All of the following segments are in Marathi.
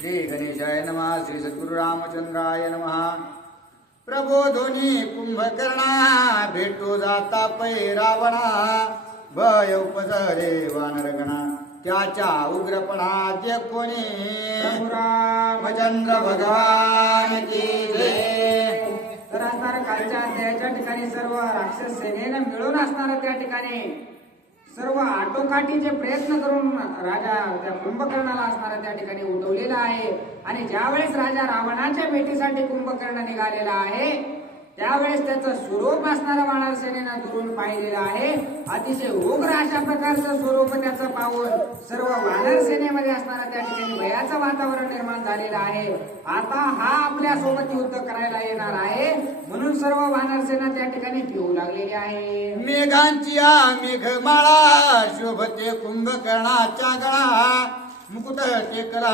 श्री गणेशाय नमः. श्री सद्गुरु रामचंद्राय नमः. प्रबोधोनी कुंभकर्णा भेटो जाता पै रावणा. भय उपसरे वानरगणा त्याच्या उग्रपणा ते कोणी. रामचंद्र भगवान की जय. तर असणाऱ्या कालच्या अध्यायाच्या ठिकाणी सर्व राक्षस सेनेनं मिळून असणाऱ्या त्या ठिकाणी सर्व आटोकाटीचे प्रयत्न करून राजा त्या कुंभकर्णाला असणाऱ्या त्या ठिकाणी उठवलेला आहे. आणि ज्यावेळेस राजा रावणाच्या भेटीसाठी कुंभकर्ण निघालेला आहे त्यावेळेस त्याचं स्वरूप असणारं वानर सेनेनं दुरून पाहिलेलं आहे. अतिशय उग्र अशा प्रकारचं स्वरूप त्याचं पाहून सर्व वानर सेनेमध्ये असणाऱ्या त्या ठिकाणी भयाचं वातावरण निर्माण झालेलं आहे. आता हा आपल्या सोबत युद्ध करायला येणार आहे म्हणून सर्व वानर सेना त्या ठिकाणी भिवू लागलेली आहे. मेघांची मेघमाळा शोभते कुंभकर्णाच्या गळा. मुकुट टेकला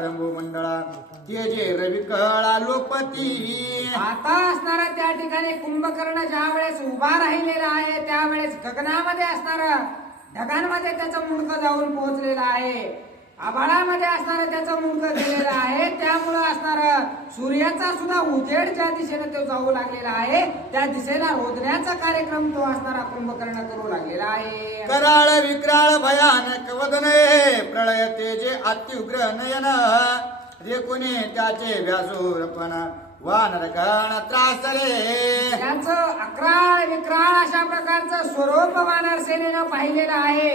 रंगो मंडळा तेजे रवी कळा लोकपती. आता असणारा त्या ठिकाणी कुंभकर्ण ज्या वेळेस उभा राहिलेला आहे त्यावेळेस गगनामध्ये असणार ढगांमध्ये त्याचं मुंडकं जाऊन पोहोचलेलं आहे. आभाळामध्ये असणारं त्याचं मुंडकं गेलेलं आहे. त्यामुळं असणार सूर्याचा सुद्धा उजेड ज्या दिशेने तो जाऊ लागलेला आहे त्या दिशेला रोधण्याचा कार्यक्रम तो असणारा कुंभकर्ण करू लागलेला आहे. कराळ विक्राळ भयानक वदने प्रळय तेजे अत्युग्र नयन. रे कोणी त्याचे व्यासूरपण वानर गण त्रासले. त्याचं अक्राळ विक्राळ अशा प्रकारचं स्वरूप वानर सेनेनं पाहिलेलं आहे.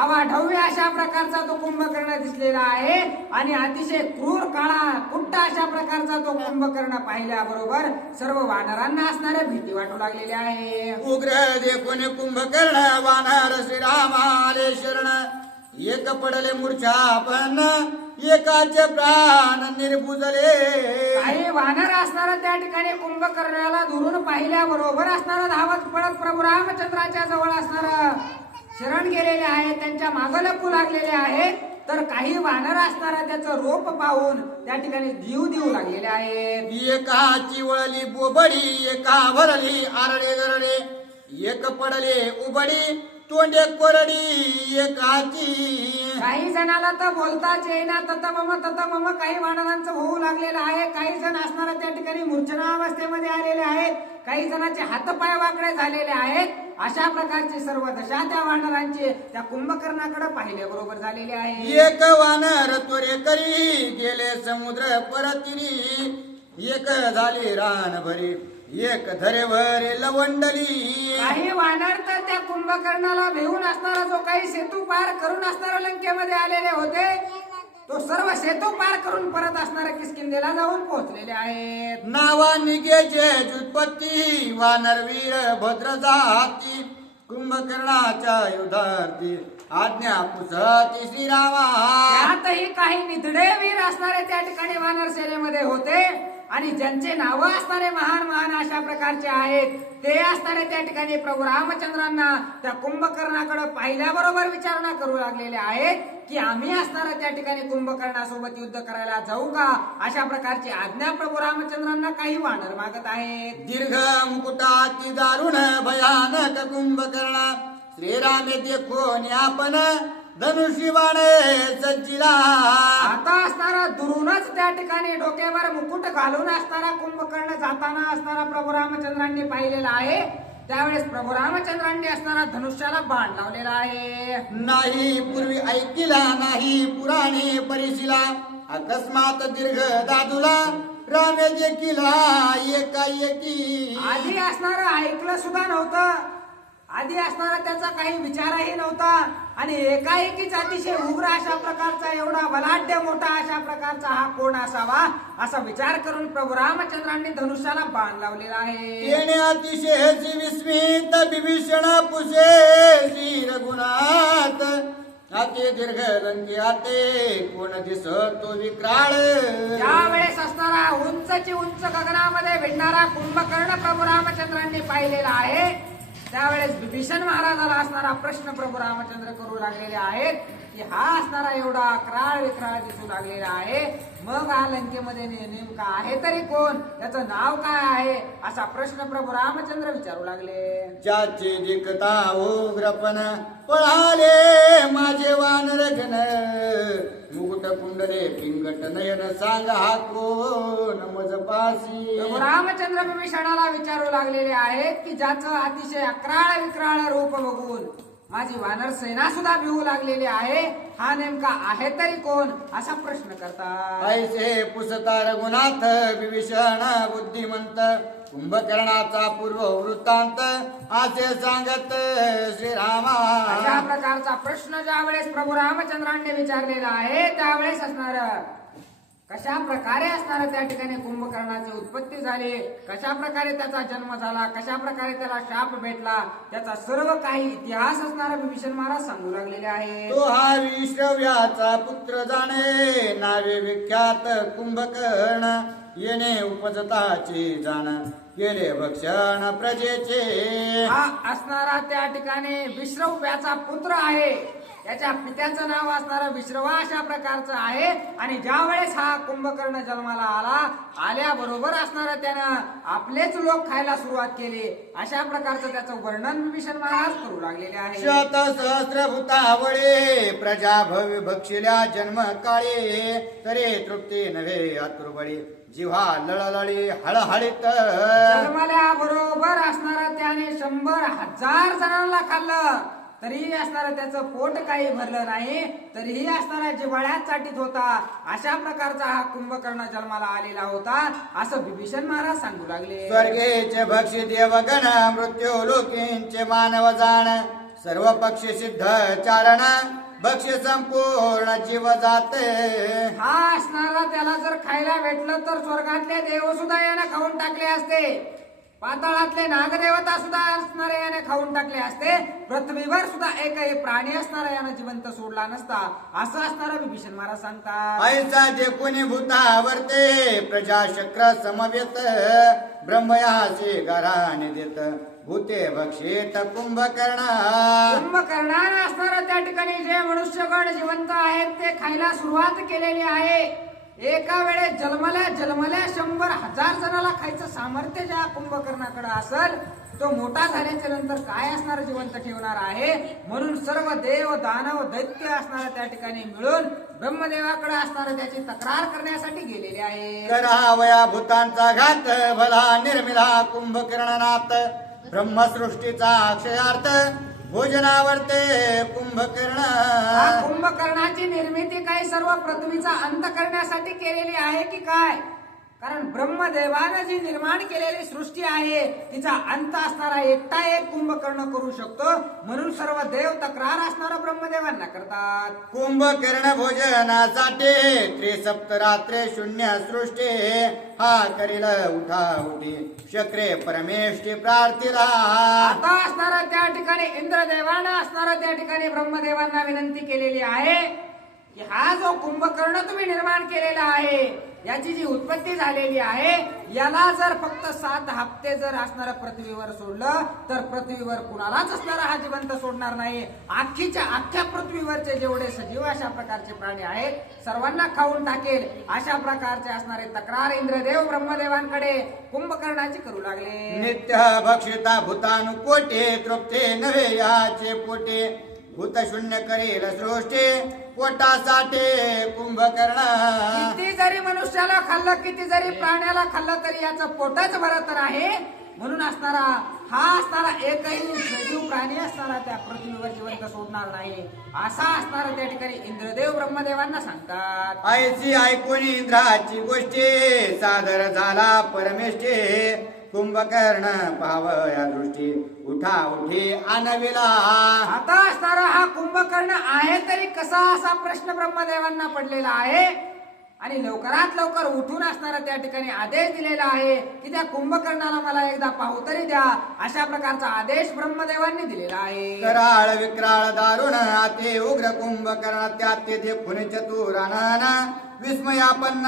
अवाढव्य अशा प्रकारचा तो कुंभकर्ण दिसलेला आहे आणि अतिशय क्रूर काळा कुट्ट अशा प्रकारचा तो कुंभकर्ण पाहिल्याबरोबर सर्व वानरांना असणाऱ्या भीती वाटू लागलेली आहे. उग्र देखोने कुंभकर्ण वानर श्रीरामाले शरण. एक पडले मूर्छा पण एकाचे प्राण निर्बुजले. काही वानर असणारा त्या ठिकाणी कुंभकर्णाला दुरून पाहिल्याबरोबर असणारा धावत पडत प्रभू रामचंद्राच्या जवळ असणारा शरण गेलेले आहे. त्यांच्या मागं लपू लागलेले आहे. तर काही वानर असणारा त्याचं रूप पाहून त्या ठिकाणी जीव देऊ लागलेले आहेत. एकाची वळली बोबडी एका भरली आरडे गरडे. एक पडले उबडी तोंडे कोरडी एकाची. काही जणाला तर बोलताच येईना तत मम काही वानरांचं होऊ लागलेलं आहे. काही जण असणारा त्या ठिकाणी मूर्छना अवस्थेमध्ये आलेले आहेत. काही जणांचे हातपाय वाकडे झालेले आहेत. अशा प्रकारची सर्व दशा त्या वानरांची त्या कुंभकर्णाकडे पाहिल्याबरोबर झालेली आहे. एक वानर त्वरे करी गेले समुद्र परतिरी. एक झाली रान भरी एक धरेवर लवंडली. काही वानर तर त्या कुंभकर्णाला भिवून असणारा जो काही सेतू पार करून असणारा लंकेमध्ये आलेले होते तो सर्व सेतू पार करून परत असणाऱ्या किष्किंधेला जाऊन पोहोचलेले आहेत. नावा निघेचे जुत्पत्ती वानरवीर भद्र जाती. कुंभकर्णाच्या युद्धार्थी आज्ञा पुसती श्रीरामा. त्यातही काही निधडे वीर असणारे त्या ठिकाणी वानर सेनेमध्ये होते आणि ज्यांचे नाव असणारे महान महान अशा प्रकारचे आहेत ते असणारे त्या ठिकाणी प्रभू रामचंद्रांना त्या कुंभकर्णाकडे पाहिल्याबरोबर विचारणा करू लागलेले आहेत की आम्ही असणाऱ्या त्या ठिकाणी कुंभकर्णासोबत युद्ध करायला जाऊ का. अशा प्रकारची आज्ञा प्रभू रामचंद्रांना काही वानर मागत आहेत. दीर्घ मुकुटाती दारुण भयानक कुंभकर्णा. श्रीरामे देखो आपण धनुष्य बाणे सज्जिला. आता असणारा दुरूनच त्या ठिकाणी डोक्यावर मुकुट घालून असणारा कुंभकर्ण जाताना असणारा प्रभू रामचंद्रांनी पाहिलेला आहे. त्यावेळेस प्रभू रामचंद्रांनी असणारा धनुष्याला बाण लावलेला आहे. नाही पूर्वी ऐकिला नाही पुराणे परिशिला. अकस्मात दीर्घ दादूला रामे देखिला एकाएकी. आधी असणारं ऐकलं सुद्धा नव्हतं. आधी असणारा त्याचा काही विचारही नव्हता आणि एकाएकीच अतिशय उग्र अशा प्रकारचा एवढा बलाढ्य मोठा अशा प्रकारचा हा कोण असावा असा विचार करून प्रभू रामचंद्रांनी धनुष्याला बाण लावलेला आहे. येणे अतिशय विस्मित विभीषण पुसे श्री रघुनाथ. आते दीर्घ लंके आते कोण दिसतो विक्राळ. त्यावेळेस असणारा उंचची उंच गगनामध्ये भिडणारा कुंभकर्ण प्रभू रामचंद्रांनी पाहिलेला आहे. त्यावेळेस विभीषण महाराजाला असणारा प्रश्न प्रभू रामचंद्र करू लागलेले आहेत. की हा असणारा एवढा अकराळ विक्राळ दिसू लागलेला आहे, मग हा लंकेमध्ये नेमका आहे तरी कोण, त्याचं नाव काय आहे, असा प्रश्न प्रभू रामचंद्र विचारू लागले. ज्याचे जिकता उग्रपण पळाले माझे वानर घन, मुकुट कुंडले पिंगट नयन सांगा हा कोण मजपासी. प्रभू रामचंद्र विभीषणाला विचारू लागलेले आहेत की ज्याचं अतिशय अकराळ विक्राळ रूप बघून माझी वानर सेना सुद्धा भिवू लागलेली आहे, हा नेमका आहे तरी कोण, असा प्रश्न करतात. ऐसे पुसता रघुनाथ विभीषण बुद्धिमंत, कुंभकर्णाचा पूर्व वृत्तांत असे सांगत श्रीरामा. अशा प्रकारचा प्रश्न ज्या वेळेस प्रभू रामचंद्रांनी विचारलेला आहे त्यावेळेस असणार कशा प्रकारे असणार त्या ठिकाणी कुंभकर्णाची उत्पत्ती झाली, कशा प्रकारे त्याचा जन्म झाला, कशा प्रकारे त्याला शाप भेटला, त्याचा सर्व काही इतिहास असणारा विभीषण महाराज सांगू लागलेले आहे. तो हा विश्रव्याचा पुत्र जाणे, नावे विख्यात कुंभकर्ण, येणे उपजताची जाण, केले भक्षण प्रजेचे. हा असणारा त्या ठिकाणी विश्रव्याचा पुत्र आहे, त्याच्या पित्याचं नाव असणारा विश्रवा अशा प्रकारचं आहे. आणि ज्या वेळेस हा कुंभकर्ण जन्माला आल्याबरोबर असणारा त्यानं आपलेच लोक खायला सुरुवात केली, अशा प्रकारचं त्याचं वर्णन विभीषण महाराज करू लागलेले आहे. शत सहस्र भूतावळे प्रजा भव्य भक्षिल्या जन्म काळे, तरे तृप्ती नव्हे आतुरबळी, जिव्हा लळलळी हळहळीत. जन्माल्या बरोबर असणारा त्याने 100,000 जणांना खाल्लं, तरीही असणारा त्याचं पोट काही भरलं नाही, तरीही असणारा जिव्हाळ्यात चाटीत होता, अशा प्रकारचा हा कुंभकर्ण जन्माला आलेला होता, असं विभीषण महाराज सांगू लागले. स्वर्गेचे भक्षी देवगण, मृत्यू लोकींचे मानव जाण, सर्व पक्षी सिद्ध चारण, भक्ष्य संपूर्ण जीव जाते. हा असणारा त्याला जर खायला भेटलं तर स्वर्गातले देव सुद्धा याने खाऊन टाकले असते, पाताळातले नागदेवता सुद्धा असणारे याने खाऊन टाकले असते, पृथ्वीवर सुद्धा एकही प्राणी असणारा यानं जिवंत सोडला नसता, असं असणारा विभीषण महाराज सांगतात. ऐसा देखुनी भूतावरते प्रजा शक्र समवेत, ब्रह्मयासी गराने देत, भूते भक्षेत कुंभकर्ण. कुंभकर्णाने असणारा त्या ठिकाणी जे मनुष्यगण जिवंत आहेत ते खायला सुरुवात केलेली आहे. एका वेळेस जन्मल्या 100,000 जणाला खायचं सामर्थ्य ज्या कुंभकर्णाकडे असेल, तो मोठा झाल्याच्या नंतर काय असणार जिवंत ठेवणार आहे. म्हणून सर्व देव दानव दैत्य असणारा त्या ठिकाणी मिळून ब्रह्मदेवाकडे असणारा त्याची तक्रार करण्यासाठी गेलेले आहे. करावया भूतांचा घात, भला निर्मिला कुंभकर्णनाथ, ब्रह्मसृष्टीचा अक्षयार्थ, भोजनावरते कुंभकर्ण. हा कुंभकर्णाची निर्मिती काही सर्व पृथ्वीचा अंत करण्यासाठी केलेली आहे की काय, कारण ब्रह्मदेवानं जी निर्माण केलेली सृष्टी आहे तिचा अंत असणारा एकटा एक कुंभकर्ण करू शकतो, म्हणून सर्व देव तक्रार असणारा ब्रह्मदेवांना करतात. कुंभकर्ण भोजनासाठी त्रिसप्तरात्रे शून्य सृष्टी, हा करील उठा उठी शक्रे परमेष्ठी प्रार्थिला. आता असणारा त्या ठिकाणी इंद्रदेवानं असणारा त्या ठिकाणी ब्रह्मदेवांना विनंती केलेली आहे की हा जो कुंभकर्ण तुम्ही निर्माण केलेला आहे, याची जी उत्पत्ती झालेली आहे, याला जर फक्त 7 हप्ते जर असणारा पृथ्वीवर सोडलं तर पृथ्वीवर कुणालाच असणारा हा जिवंत सोडणार नाही. अख्ख्या पृथ्वीवरचे जेवढे सजीव अशा प्रकारचे प्राणी आहेत सर्वांना खाऊन टाकेल, अशा प्रकारचे असणारे तक्रार इंद्रदेव ब्रह्मदेवांकडे कुंभकर्णाची करू लागले. नित्य भक्षिता भूतानुकोटे, तृप्ते नव्हे याचे पोटे, भूत शून्य करेल सृष्टी, पोटासाठी कुंभकर्ण. किती जरी मनुष्याला खाल्लं, किती जरी प्राण्याला खाल्लं तरी याचं पोटच भरत आहे. म्हणून असणारा हा असणारा एकही सजीव प्राणी असणारा त्या पृथ्वीवर जिवंत सोडणार नाही, असा असणारा त्या ठिकाणी इंद्रदेव ब्रह्मदेवांना सांगतात. ऐसी ऐकून इंद्राची गोष्टी, सादर झाला परमेष्ठी, कुंभकर्ण पाव या दृष्टी, उठा उठी आणविला. आता असणारा हा कुंभकर्ण आहे तरी कसा, असा प्रश्न ब्रह्मदेवांना पडलेला आहे. आणि लवकरात लवकर उठून असणारा त्या ठिकाणी आदेश दिलेला आहे की त्या कुंभकर्णाला मला एकदा पाहू तरी द्या, अशा प्रकारचा आदेश ब्रह्मदेवांनी दिलेला आहे. कराळ विक्राळ दारुण ते उग्र कुंभकर्ण, त्यात ते देखून चतुराना विस्मयापन्न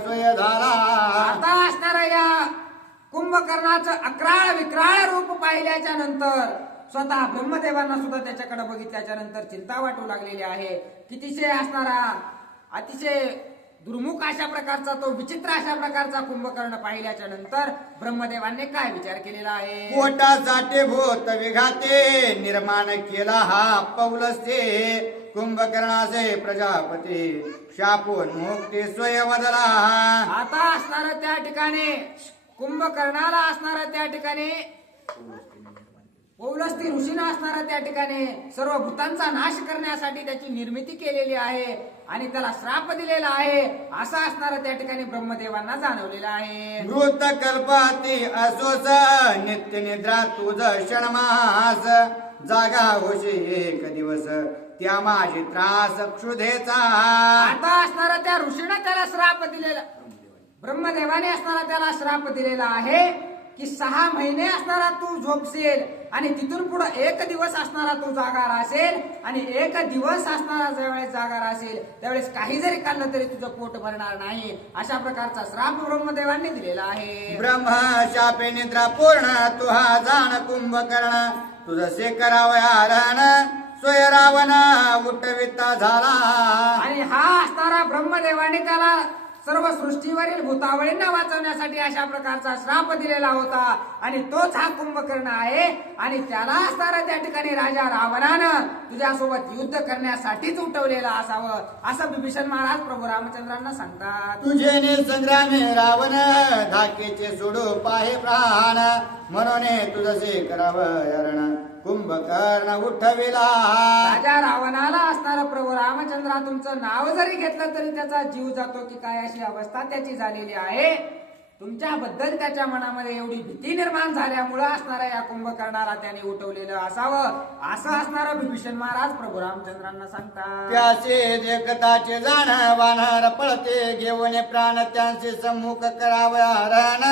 स्वय झाला. आता असणारा या कुंभकर्णाचं अकराळ विक्राळ रूप पाहिल्याच्या नंतर स्वतः ब्रह्मदेवांना सुद्धा त्याच्याकडे बघितल्याच्या नंतर चिंता वाटू लागलेली आहे. कितीशे असणारा अतिशय दुर्मुख अशा प्रकारचा तो विचित्र अशा प्रकारचा कुंभकर्ण पाहिल्याच्या नंतर ब्रह्मदेवांनी काय विचार केलेला आहे? पोटासाठी भूत विघाते निर्माण केला हा पौलस्ते कुंभकर्णाचे प्रजापती शापून मुक्ती सोय वदला. आता असणार त्या ठिकाणी कुंभकर्णाला असणार त्या ठिकाणी पौलस्ती ऋषीनं असणारा त्या ठिकाणी सर्व भूतांचा नाश करण्यासाठी त्याची निर्मिती केलेली आहे आणि त्याला श्राप दिलेला आहे असं असणारं त्या ठिकाणी ब्रह्मदेवांना जाणवलेलं आहे. मृत कल्पाती असोस नित्य निद्रा तुझ क्षणमास जागा होशी एक दिवस त्या माझी त्रास क्षुधेचा. आता असणारा त्या ऋषीनं त्याला श्राप दिलेला ब्रह्मदेवाने असणारा त्याला श्राप दिलेला आहे की 6 महिने असणारा तू झोपशील आणि तिथून पुढे 1 दिवस असणारा तू जागा राहशील आणि 1 दिवस असणारा ज्यावेळेस जागा राहशील त्यावेळेस काही जरी खाल्लं तरी तुझं पोट भरणार नाही अशा प्रकारचा श्राप ब्रह्मदेवांनी दिलेला आहे. ब्रह्म शापे निद्रा पूर्ण तुहा जाण कुंभकर्ण तुझसे करावया रण स्वय रावण उठविता झाला. आणि हा असणारा ब्रह्मदेवाने त्याला सर्व सृष्टीवरील भूतावळींना वाचवण्यासाठी अशा प्रकारचा श्राप दिलेला होता आणि तोच हा कुंभकर्ण आहे आणि त्याला असणारा त्या ठिकाणी राजा रावणानं तुझ्यासोबत युद्ध करण्यासाठीच उठवलेला असावं असं बिभीषण महाराज प्रभू रामचंद्रांना सांगतात. तुझे संग्रामे रावण धाकेचे सोडू पाहे प्राण म्हणून तुझसे करावं कुंभकर्ण उठविला. राजा रावणाला असणारा प्रभू रामचंद्रा तुमचं नाव जरी घेतलं तरी त्याचा जीव जातो की काय अशी अवस्था त्याची झालेली आहे. तुमच्याबद्दल त्याच्या मनामध्ये एवढी भीती निर्माण झाल्यामुळं असणाऱ्या या कुंभकर्णाला त्याने उठवलेलं असावं असं असणारं बिभीषण महाराज प्रभू रामचंद्रांना सांगतात. त्याचे देखताचे जाण वानर पळते घेऊन प्राण त्यांचे सम्मुख करावयारण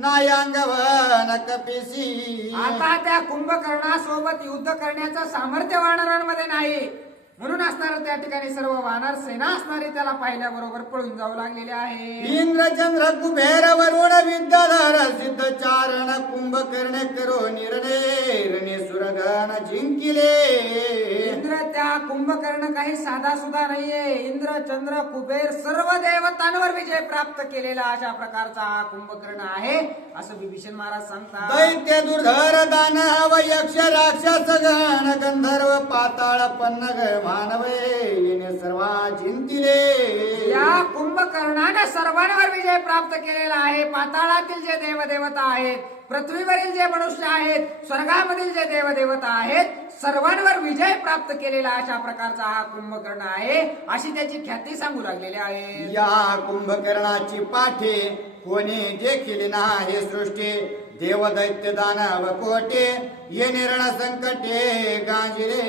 नायांगवन कपिसी. आता त्या कुंभकर्णासोबत युद्ध करण्याचं सामर्थ्य वानरांमध्ये नाही म्हणून असणार त्या ठिकाणी सर्व वानर सेना असणारी त्याला पाहिल्याबरोबर पळून जाऊ लागलेले आहे. इंद्र चंद्र कुबेर वरुण विद्याधर सिद्ध चारण कुंभकर्ण करो निर्णय सुरगण जिंकिले. इंद्र त्या कुंभकर्ण काही साधा सुद्धा नाहीये. इंद्र चंद्र कुबेर सर्व देवतांवर विजय प्राप्त केलेला अशा प्रकारचा हा कुंभकर्ण आहे असं बिभीषण महाराज सांगतात. दैत्य दुर्धर दानव यक्ष राक्षस गण गंधर्व पाताळ पन्नग मानवे येणे सर्वा जिंकिले. या कुंभकर्णाने सर्वांवर विजय प्राप्त केलेला आहे. पाताळातील जे देवदेवता आहेत, पृथ्वीवरील जे मनुष्य आहेत, स्वर्गामधील जे देवदेवता आहेत, सर्वांवर विजय प्राप्त केलेला अशा प्रकारचा हा कुंभकर्ण आहे अशी त्याची ख्याती सांगू लागलेली आहे. या कुंभकर्णाची पाठी कोणी देखील नाही सृष्टी देव दैत्य दानव कोटे ये निरण संकटे गांजिरे.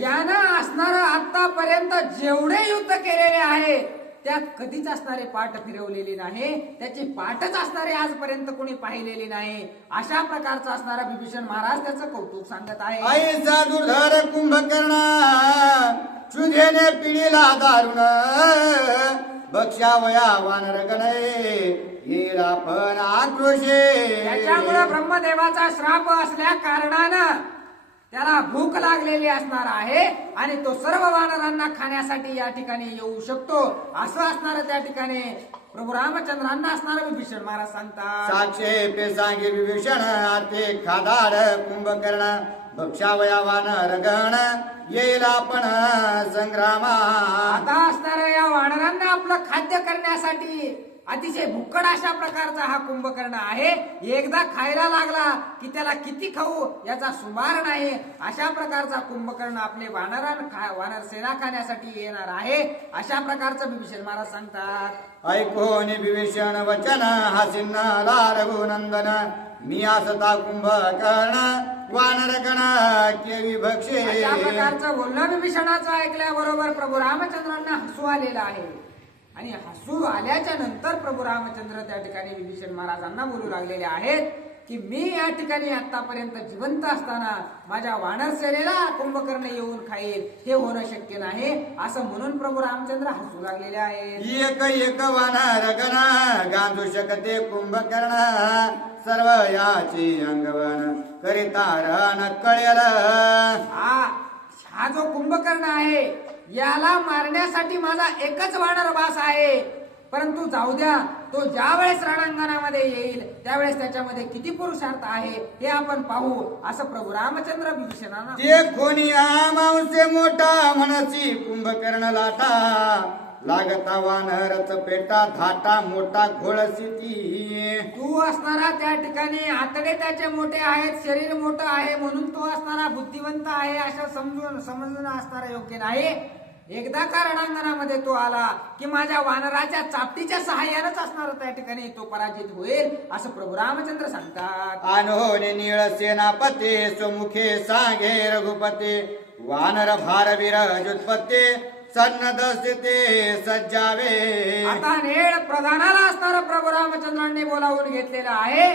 यानं असणारं आतापर्यंत जेवढे युद्ध केलेले आहे त्यात कधीच असणारे पाठ फिरवलेली नाही. त्याची पाठच असणारे आजपर्यंत कोणी पाहिलेली नाही अशा प्रकारचा असणारा बिभीषण महाराज त्याचं कौतुक सांगत आहे. ऐसा दुर्धर कुंभकर्ण क्षुधेने पिढीला दारुण बक्षावया वानर गणे येईल आपण आक्रोशे. त्याच्यामुळे ब्रह्मदेवाचा श्राप असल्या कारणानं त्याला भूक लागलेली असणार आहे आणि तो सर्व वानरांना खाण्यासाठी या ठिकाणी येऊ शकतो असं असणार त्या ठिकाणी प्रभू रामचंद्रांना असणार विभीषण महाराज सांगतात. साक्षेपे सांगे विभीषण ते खादाड कुंभकर्ण भक्षावया वानर गण येईल आपण संग्रामा. आता असणाऱ्या या वानरांना आपलं खाद्य करण्यासाठी अतिशय भुक्कड अशा प्रकारचा हा कुंभकर्ण आहे. एकदा खायला लागला की त्याला किती खाऊ याचा सुमार नाही अशा प्रकारचा कुंभकर्ण आपले वानर सेना खाण्यासाठी येणार आहे अशा प्रकारचं बिभीषण महाराज सांगतात. ऐकोनी विभीषण वचन हसिन्नला रघुनंदन मी असता कुंभकर्ण वानर गण केवी भक्षे. अशा प्रकारचं बोलणं बिभीषणाचं ऐकल्याबरोबर प्रभू रामचंद्रांना हसू आलेलं आहे आणि हसू आल्याच्या नंतर प्रभू रामचंद्र त्या ठिकाणी विभीषण महाराजांना बोलू लागलेले आहेत की मी या ठिकाणी आतापर्यंत जिवंत असताना माझ्या वानर सेनेला कुंभकर्ण येऊन खाईल, हे होणं शक्य नाही, असं म्हणून प्रभू रामचंद्र हसू लागलेले आहेत. एक एक वानर गण गांधू शकते कुंभकर्ण, सर्व याची अंगवण करिता रण कळेल. हा जो कुंभकर्ण आहे याला मारण्यासाठी माझा एकच वानर बास आहे, परंतु जाऊ द्या, तो ज्या वेळेस रणांगणामध्ये येईल त्यावेळेस त्याच्यामध्ये किती पुरुषार्थ आहे हे आपण पाहू, असं प्रभू रामचंद्र विभीषणांना. ते कोणी मांसे मोठा म्हणसी कुंभकर्ण लाटा, लागता वानरच पेटा धाटा मोठा घोळसी ती. तू असणारा त्या ठिकाणी आतडे त्याचे मोठे आहेत, शरीर मोठं आहे म्हणून तो असणारा बुद्धिवंत आहे असं समजून असणारा योग्य नाही. एकदा का रणांगणामध्ये तो आला की माझ्या वानराच्या चापटीच्या सहाय्यानंच असणार त्या ठिकाणी तो पराजित होईल, असं प्रभू रामचंद्र सांगतात. अनहोने नीळ सेनापते स्वमुखे सांगे रघुपते, वानर भारवीर जुत्पत्ते सन्नद स्थिते सज्जावे. आता नेळ प्रधानाला असणारा प्रभू रामचंद्रांनी बोलावून घेतलेला आहे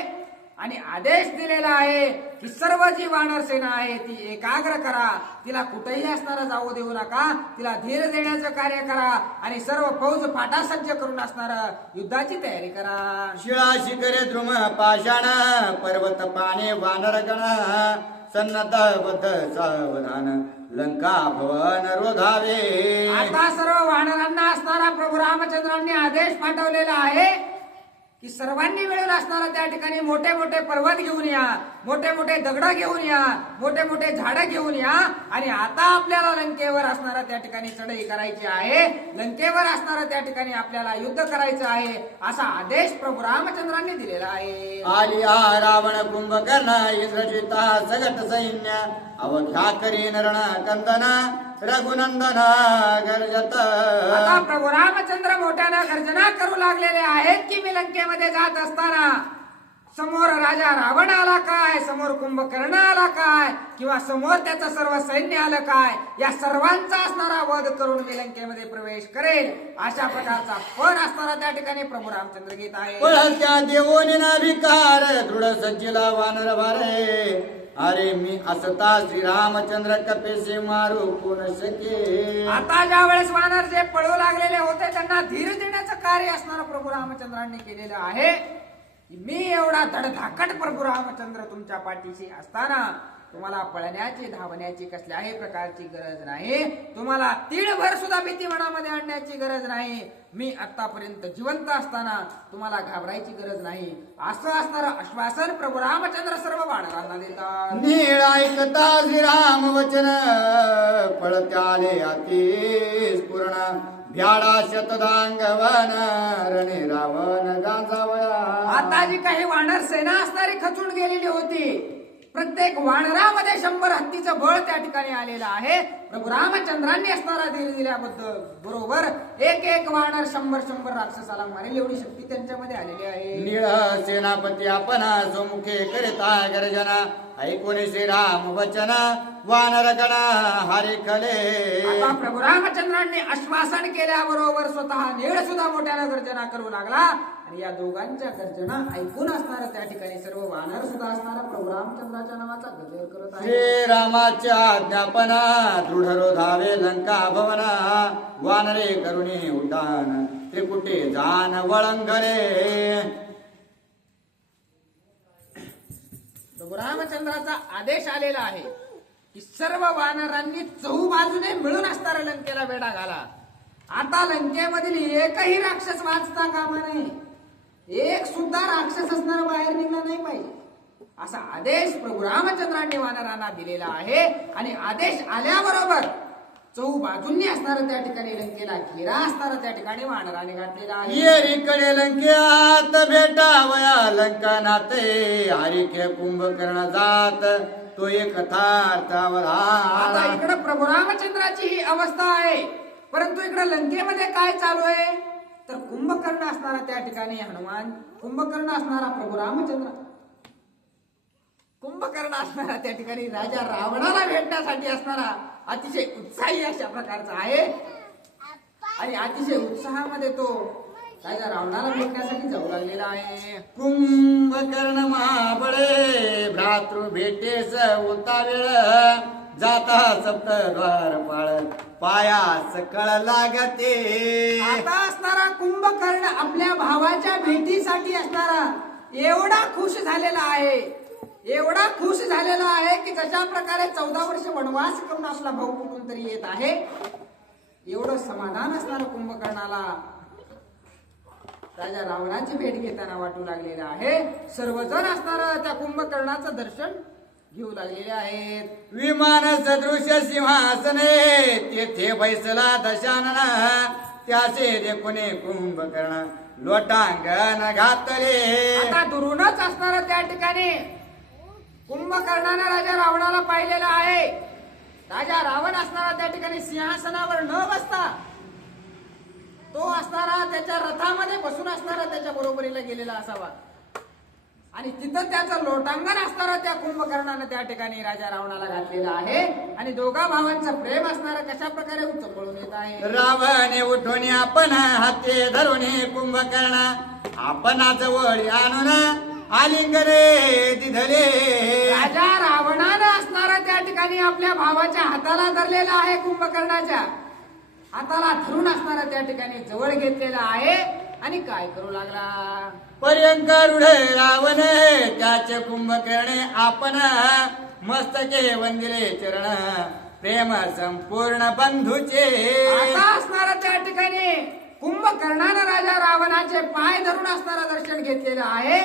आणि आदेश दिलेला आहे की सर्व जी वानर सेना आहे ती एकाग्र करा, तिला कुठेही असणारा जाऊ देऊ नका, तिला धीर देण्याचं कार्य करा आणि सर्व फौज फाटासज्ज करून असणारा युद्धाची तयारी करा. शिळा शिखरे द्रुम पाषाण पर्वत पाने वानर गण, सन्नद बद्ध सावधान लंका भवन रोधावे. आता सर्व वानरांना असणारा प्रभू रामचंद्रांनी आदेश पाठवलेला आहे की सर्वांनी मिळून असणारा त्या ठिकाणी मोठे मोठे पर्वत घेऊन या, मोठे मोठे दगड घेऊन या, मोठे मोठे झाडं घेऊन या आणि आता आपल्याला लंकेवर असणारा त्या ठिकाणी चढाई करायची आहे, लंकेवर असणारा त्या ठिकाणी आपल्याला युद्ध करायचं आहे, असा आदेश प्रभू रामचंद्रांनी दिलेला आहे. आलिया रावण कुंभकर्ण इंद्रजिता सगट सैन्य, अवघ्या करीन रण कंदना रघुनंदन गर्जत. आता प्रभू रामचंद्र मोठ्यानं गर्जना करू लागलेले आहेत की मी लंकेमध्ये जात असताना समोर राजा रावण आला काय, समोर कुंभकर्ण आला काय, किंवा समोर त्याचं सर्व सैन्य आलं काय, या सर्वांचा असणारा वध करून मी लंकेमध्ये प्रवेश करेल, अशा प्रकारचा पण असणारा त्या ठिकाणी प्रभू रामचंद्र गीत आहे. पळत्या देवोनी नाभिकार दृढ सज्जीला वानर वारे, अरे मी असता श्रीरामचंद्र कपेसे मारू कोण शके. आता ज्या वेळेस वानर जे पळू लागलेले होते त्यांना धीर देण्याचं कार्य असणारं प्रभू रामचंद्रांनी केलेलं आहे. मी एवढा धडधाकट प्रभू रामचंद्र तुमच्या पाठीशी असताना तुम्हाला पळण्याची धावण्याची कसल्याही प्रकारची गरज नाही, तुम्हाला तीळभर सुद्धा भीती मनामध्ये आणण्याची गरज नाही. मी आतापर्यंत जिवंत असताना तुम्हाला घाबरायची गरज नाही, असं असणारं आश्वासन प्रभू रामचंद्र सर्व वानरांना देतात. नीळ ऐकता श्रीराम वचन, पळत्याले अति पूर्ण भ्याडा शतदांगवन रणे रावण गांजावया. आता जी काही वानर सेना असणारी खचून गेलेली होती, प्रत्येक वानरामध्ये 100 हत्तीचं बळ त्या ठिकाणी आलेलं आहे. प्रभू रामचंद्रांनी असणारा धीर दिल्याबद्दल बरोबर एक एक वानर 100 राक्षसाला मारेल एवढी शक्ती त्यांच्यामध्ये आलेली आहे. नीळ सेनापती आपण सुमुखे करिता गर्जना, ऐकून श्रीराम वचन वानर गण हरी खले. आता प्रभू रामचंद्रांनी आश्वासन केल्याबरोबर स्वतः नीळ सुद्धा मोठ्यानं गर्जना करू लागला आणि या दोघांच्या गर्जना ऐकून असणारा त्या ठिकाणी सर्व वानर सुद्धा असणारा प्रभू रामचंद्राच्या नावाचा गजर करत आहे. श्रीरामाच्या आज्ञापना दृढ रोधावे लंका भवना, वानरे करुणी उड्डाण त्रिकुटे जान वळंगले. प्रभू रामचंद्राचा आदेश आलेला आहे की सर्व वानरांनी चहूबाजूने मिळून असणाऱ्या लंकेला वेढा घाला. आता लंकेमधील एकही राक्षस वाचता कामा नये, एक सुद्धा राक्षस असणारा बाहेर निघला नाही पाहिजे, असा आदेश प्रभू रामचंद्रांनी वानरांना दिलेला आहे. आणि आदेश आल्याबरोबर चहूबाजूंनी असणारं त्या ठिकाणी लंकेला घेरा असणारं त्या ठिकाणी वानराने घातलेला आहे. येरीकडे लंक्यात भेटावया लंका नाते, हरिके कुंभकर्ण जात तो एक कथार्थावला. आता इकडे प्रभू रामचंद्राची ही अवस्था आहे, परंतु इकडे लंकेमध्ये काय चालू आहे तर कुंभकर्ण असणारा त्या ठिकाणी हनुमान, कुंभकर्ण असणारा प्रभू रामचंद्र, कुंभकर्ण असणारा त्या ठिकाणी राजा रावणाला भेटण्यासाठी असणारा अतिशय उत्साही अशा प्रकारचा आहे. आणि अतिशय उत्साहामध्ये तो राजा रावणाला भेटण्यासाठी जाऊ लागलेला आहे. कुंभकर्ण महाबळे भ्रातृ भेटेस उतावेळ जाता सप्तद्वार पाळ पायास कळ लागते. आता असणारा कुंभकर्ण आपल्या भावाच्या भेटीसाठी असणारा एवढा खुश झालेला आहे, एवढा खुश झालेला आहे की जशा प्रकारे 14 वर्ष वनवास करून आपला भाऊ कुठून तरी येत आहे, एवढं समाधान असणारं कुंभकर्णाला राजा रावणाची भेट घेताना वाटू लागलेलं आहे. सर्वजण असणारं त्या कुंभकर्णाचं दर्शन घेऊ लागलेले आहेत. विमान सदृश सिंहासने तेथे बैसला दशानन त्याचे देखुने कुंभकर्ण लोटांगण घातले. आता दुरूनच असणारं त्या ठिकाणी कुंभकर्णाने राजा रावणाला पाहिलेला आहे. राजा रावण असणारा त्या ठिकाणी सिंहासनावर न बसता तो असणारा त्याच्या रथामध्ये बसून असणारा त्याच्या बरोबरीला गेलेला असावा आणि तिथं त्याचं लोटांगण असणारा त्या कुंभकर्णाने त्या ठिकाणी राजा रावणाला घातलेला आहे आणि दोघा भावांचं प्रेम असणारं कशा प्रकारे उचलून येत आहे. रावणे उठून आपण हाते धरून कुंभकर्ण आपणा जवळ आणून आलिंगने दिधले. राजा रावणानं असणारा त्या ठिकाणी आपल्या भावाच्या हाताला धरलेला आहे, कुंभकर्णाच्या हाताला धरून असणारा त्या ठिकाणी जवळ घेतलेला आहे आणि काय करू लागला. पर्यंक रूढ रावण त्याचे कुंभकर्णे आपण मस्तके वंदिले चरण प्रेम संपूर्ण बंधूचे. आता असणारा त्या ठिकाणी कुंभकर्णानं राजा रावणाचे पाय धरून असणारा दर्शन घेतलेलं आहे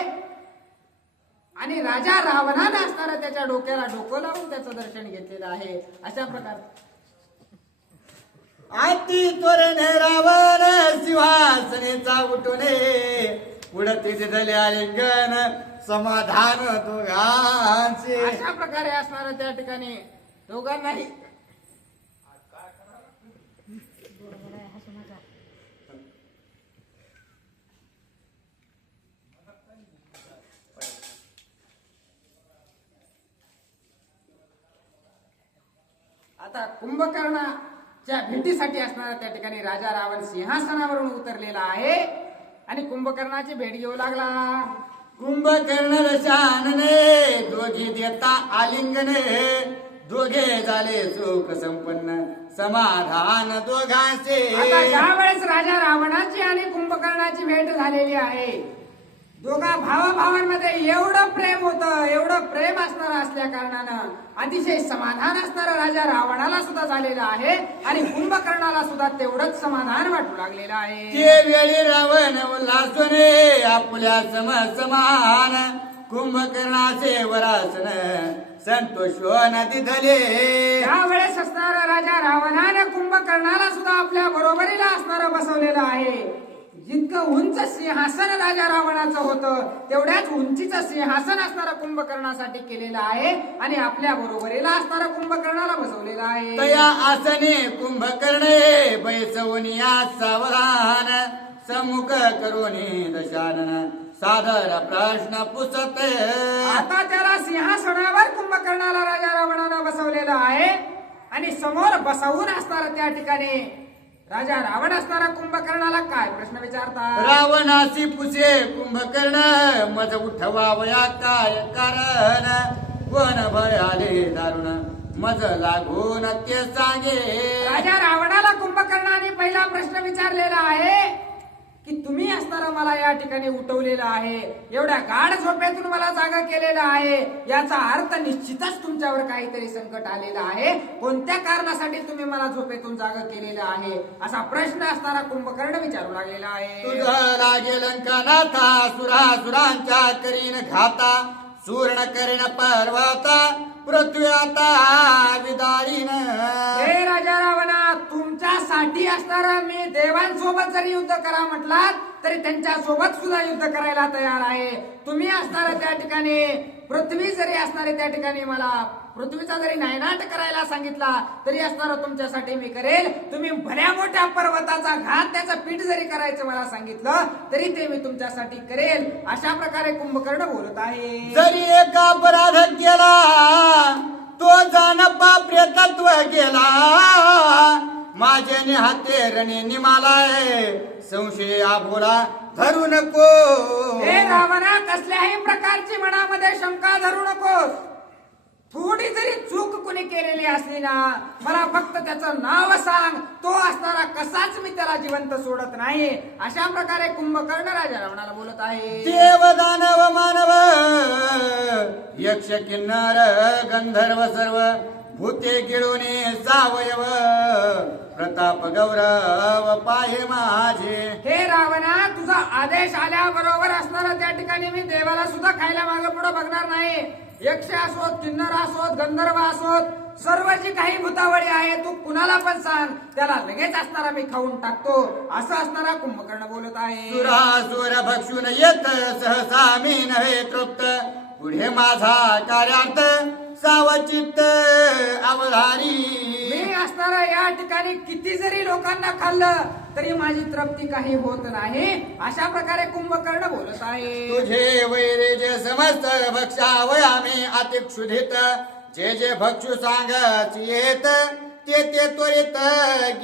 आणि राजा रावणानं असणारा त्याच्या डोक्याला डोकं लावून त्याचं दर्शन घेतलेलं आहे. अशा प्रकारे आती तोरण रावण सिंहासनेचा उठूने उडती दिधले आलिंगन समाधान दोघांचे. अशा प्रकारे असणारा त्या ठिकाणी दोघांनाही आता कुंभकर्णाच्या भेटीसाठी असणारा त्या ठिकाणी राजा रावण सिंहासनावरून उतरलेला आहे आणि कुंभकर्णाची भेट घेऊ लागला. कुंभकर्ण रशानने दोघी देता आलिंगने दोघे झाले सुख संपन्न समाधान दोघांचे. आता ज्या वेळेस राजा रावणाची आणि कुंभकर्णाची भेट झालेली आहे, दोघा भावाभावांमध्ये एवढं प्रेम होतं, एवढं प्रेम असणारं असल्या कारणानं अतिशय समाधान असणारं राजा रावणाला सुद्धा झालेलं आहे आणि कुंभकर्णाला सुद्धा तेवढंच समाधान वाटू लागलेलं आहे. ते वेळी रावण उल्हासने आपल्या समान कुंभकर्णाचे वरासन संतोषवन दिधले. त्यावेळेस असणारा राजा रावणाने कुंभकर्णाला सुद्धा आपल्या बरोबरीला असणारं बसवलेलं आहे. जितकं उंच सिंहासन राजा रावणाचं होतं तेवढ्याच उंचीचं सिंहासन असणारं कुंभकर्णासाठी केलेलं आहे आणि आपल्या बरोबरीला असणारं कुंभकर्णाला बसवलेलं आहे. तया आसने कुंभकर्णे बैसवनिया सावधान सम्मुख करोनी दशानन सादर प्रश्न पुसत. आता त्याला सिंहासनावर कुंभकर्णाला राजा रावणानं बसवलेलं आहे आणि समोर बसवून असणारं त्या ठिकाणी राजा रावण असणारा कुंभकर्णाला काय प्रश्न विचारतात. रावणासी पुसे कुंभकर्ण मज उठवावया काय कारण कोण भयाले दारुण मज लागून ते सांगे. राजा रावणाला कुंभकर्णाने पहिला प्रश्न विचारलेला आहे की तुम्ही असणारा मला या ठिकाणी उठवलेलं आहे, एवढ्या गाढ झोपेतून मला जागा केलेला आहे, याचा अर्थ निश्चितच तुमच्यावर काहीतरी संकट आलेलं आहे. कोणत्या कारणासाठी तुम्ही मला झोपेतून जागा केलेलं आहे असा प्रश्न असणारा कुंभकर्ण विचारू लागलेला आहे. तुझं लागेल नाथा सुरांच्या करीन घाता सूर्ण करीन पर्वता पृथ्वी आता विदारीन. हे राजा रावणा, तुमच्यासाठी असणारा मी देवांसोबत जरी युद्ध करा म्हटलात तरी त्यांच्या सोबत सुद्धा युद्ध करायला तयार आहे. तुम्ही असणारा त्या ठिकाणी पृथ्वी जरी असणारे त्या ठिकाणी मला पृथ्वीचा जरी नायनाट करायला सांगितला तरी असणारं तुमच्यासाठी मी करेल. तुम्ही भल्या मोठ्या पर्वताचा घात त्याचं पीठ जरी करायचं मला सांगितलं तरी ते मी तुमच्यासाठी करेल. अशा प्रकारे कुंभकर्ण बोलत आहे. जरी एका अपराध केला तो जाण पाप्रे तत्व गेला माझे हाते रणे निमालाय संशय आभोला धरू नको. हे रावणा, कसल्याही प्रकारची मनामध्ये शंका धरू नकोस. थोडी जरी चूक कुणी केलेली असली ना, मला फक्त त्याचं नाव सांग, तो असणारा कसाच मी त्याला जिवंत सोडत नाही. अशा प्रकारे कुंभकर्ण राजा रावणाला बोलत आहे. देव दानव मानव यक्ष किन्नर गंधर्व सर्व भूते गिळूने सावयव प्रताप गौरव पाहे माझे. हे रावणा, तुझा आदेश आल्याबरोबर असणारा त्या ठिकाणी मी देवाला सुद्धा खायला मागे पुढे बघणार नाही. यक्ष असोत, किन्नर असोत, गंधर्व असोत, सर्व जी काही भूतावळी आहे तू कुणाला पण सांग, त्याला लगेच असणारा मी खाऊन टाकतो. असं असणारा कुंभकर्ण बोलत आहे. सुरासुर भक्षून येत सहसा मी नव्हे तृप्त पुढे माझा कार्यार्थ सावचित्त अवधारी. मी असणारा या ठिकाणी किती जरी लोकांना खाल्लं तरी माझी तृप्ती काही होत नाही. अशा प्रकारे कुंभकर्ण बोलत आहे. तुझे वैरे जे समस्त भक्षावयामी अतिक्षुधित जे जे भक्षू सांगत येत ते ते त्वरित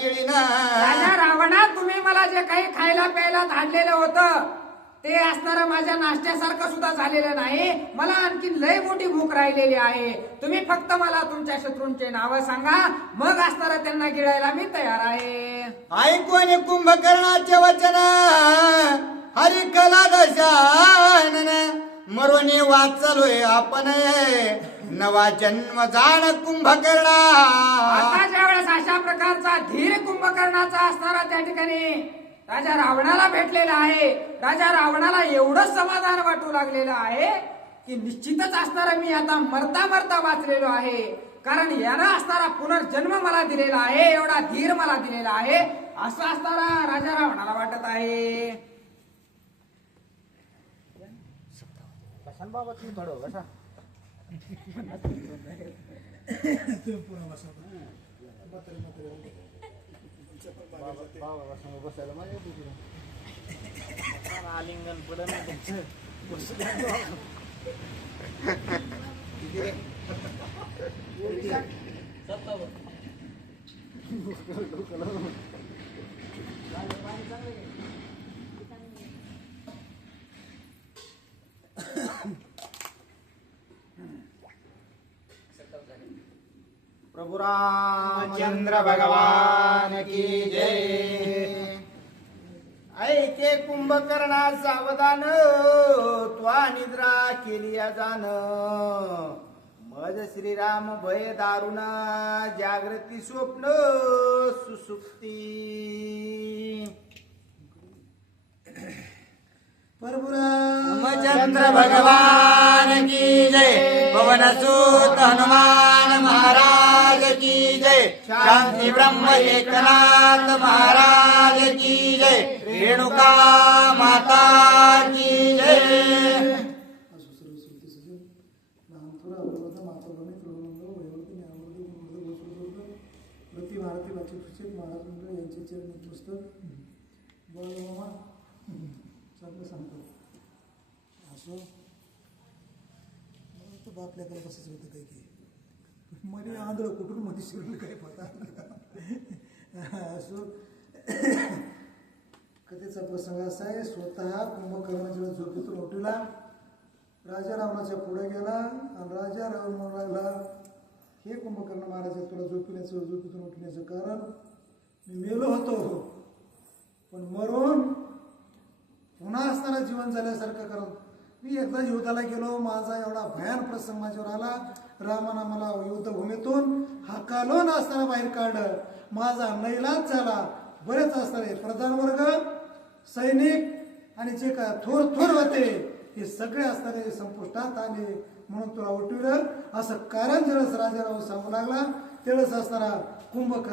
गिळीन. राजा रावणा, तुम्ही मला जे काही खायला प्यायला धाडलेलं होतं ते असणारं माझ्या नाश्त्यासारखं सुद्धा झालेलं नाही. मला आणखी लय मोठी भूक राहिलेली आहे. तुम्ही फक्त मला तुमच्या शत्रूंचे नाव सांगा, मग असणारं त्यांना गिळायला मी तयार आहे. ऐकून कुंभकर्णाचे वचन हरी कला दशानन मरोनी वाचलोय आपण नवा जन्म जाण कुंभकर्णा. आता ज्या वेळेस अशा प्रकारचा धीर कुंभकर्णाचा असणारा त्या ठिकाणी राजा रावणाला भेटलेला आहे, राजा रावणाला एवढं समाधान वाटू लागलेलं आहे की निश्चितच असणारा मी आता मरता मरता वाचलेलो आहे. कारण यानं असणारा पुनर्जन्म मला दिलेला आहे, एवढा धीर मला दिलेला आहे, असं असणारा राजा रावणाला वाटत आहे. बाबा तुम्ही थोडं बसा. आलिंगन पडलं ना तुमचं. प्रभु रामचंद्र भगवान की जय. ऐके कुंभकर्णा सावधान त्वा निद्रा केली जाण मज श्रीराम भय दारुण जागृती स्वप्न सुसुप्ती. प्रभु रामचंद्र भगवान की जय. पवन सुत हनुमान महाराज की जय. शांति ब्रह्म एकनाथ महाराज की जय. रेणुका माता की जय. आपल्याकडे कसंच होतं काही काही मध्ये आंधळ कुठून मध्ये शिरलं काही पता असो. कथेचा प्रसंग असा आहे. स्वतः कुंभकर्णाच्या झोपेतून उठला, राजा रावणाच्या पुढे गेला आणि राजा रावण म्हणू लागला, हे कुंभकर्ण महाराज, तुला झोपेतून उठण्याचं कारण मी मेलो होतो, पण मरून पुन्हा असताना जीवन झाल्यासारखं कारण मी एकदा युद्धाला गेलो, माझा एवढा भयान प्रसंग माझ्यावर आला, रामानं मला युद्धभूमीतून हाकालून असताना बाहेर काढलं, माझा नैलाच झाला. बरेच असणारे प्रधानवर्ग, सैनिक आणि जे काय थोर थोर होते हे सगळे असणारे संपुष्टात आले, म्हणून तुला उठविलं असं कारण ज्यावेळेस राजाराव सांगू लागला त्यावेळेस असणारा कुंभकर्ण